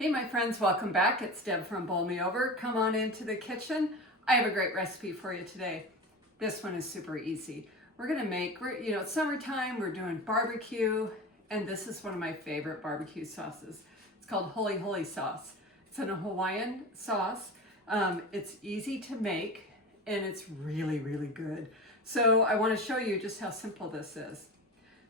Hey my friends, welcome back. It's Deb from Bowl Me Over. Come on into the kitchen. I have a great recipe for you today. This one is super easy. We're it's summertime, we're doing barbecue, and this is one of my favorite barbecue sauces. It's called Huli Huli sauce. It's a Hawaiian sauce. It's easy to make, and it's really, really good. So I want to show you just how simple this is.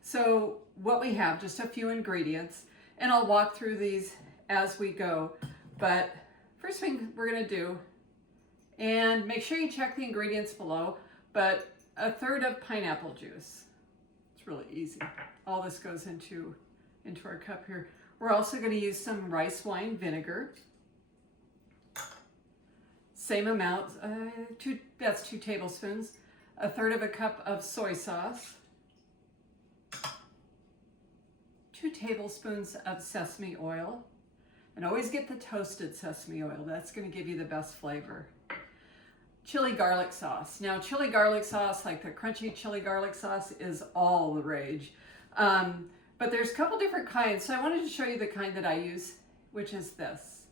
So what we have, just a few ingredients, and I'll walk through these as we go. But first thing we're going to do, and make sure you check the ingredients below, but a third of pineapple juice. It's really easy. All this goes into our cup here. We're also going to use some rice wine vinegar. Same amount, that's 2 tablespoons. A third of a cup of soy sauce. 2 tablespoons of sesame oil. And always get the toasted sesame oil. That's going to give you the best flavor. Chili garlic sauce. Now, chili garlic sauce, like the crunchy chili garlic sauce, is all the rage. But there's a couple different kinds. So I wanted to show you the kind that I use, which is this.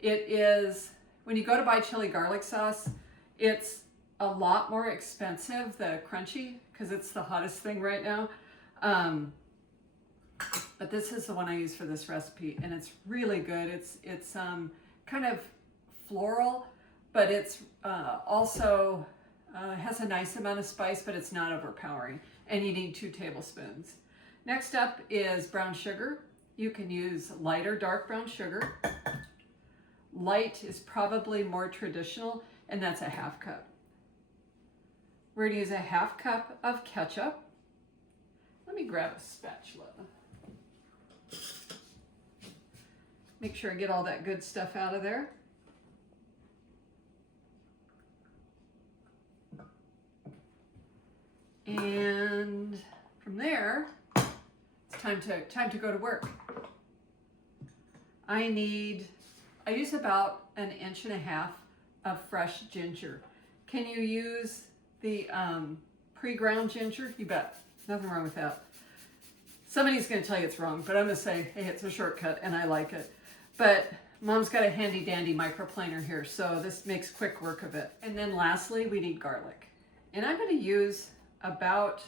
It is, when you go to buy chili garlic sauce, it's a lot more expensive, the crunchy, because it's the hottest thing right now. But this is the one I use for this recipe, and it's really good. It's kind of floral, but it's also has a nice amount of spice, but it's not overpowering. And you need 2 tablespoons. Next up is brown sugar. You can use light or dark brown sugar. Light is probably more traditional, and that's a 1/2 cup. We're gonna use a 1/2 cup of ketchup. Let me grab a spatula. Make sure I get all that good stuff out of there. And from there, it's time to go to work. I use about 1.5 inches of fresh ginger. Can you use the pre-ground ginger? You bet. Nothing wrong with that. Somebody's going to tell you it's wrong, but I'm going to say, hey, it's a shortcut and I like it. But Mom's got a handy dandy microplaner here, so this makes quick work of it. And then lastly, we need garlic. And I'm going to use about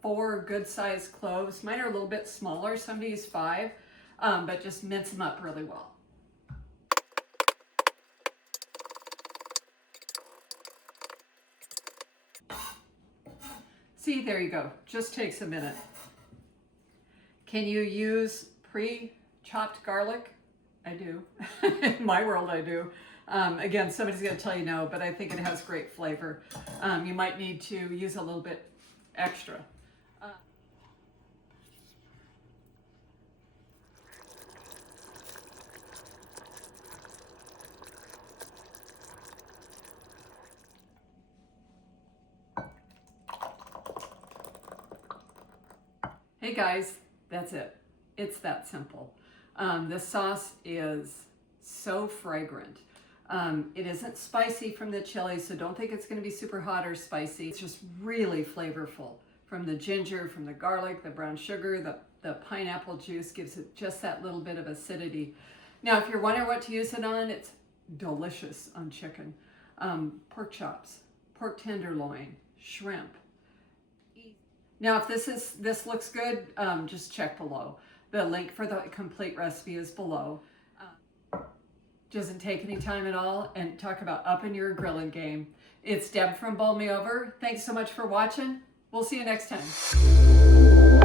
4 good sized cloves. Mine are a little bit smaller, so I'm going to use 5, but just mince them up really well. See, there you go. Just takes a minute. Can you use pre-chopped garlic? I do. In my world, I do. Again, somebody's going to tell you no, but I think it has great flavor. You might need to use a little bit extra. Hey guys, that's it. It's that simple. This sauce is so fragrant. It isn't spicy from the chili, so don't think it's going to be super hot or spicy. It's just really flavorful from the ginger, from the garlic, the brown sugar, the pineapple juice gives it just that little bit of acidity. Now, if you're wondering what to use it on, it's delicious on chicken. Pork chops, pork tenderloin, shrimp. Now, if this looks good, just check below. The link for the complete recipe is below. Doesn't take any time at all, and talk about upping your grilling game. It's Deb from Bowl Me Over. Thanks so much for watching. We'll see you next time.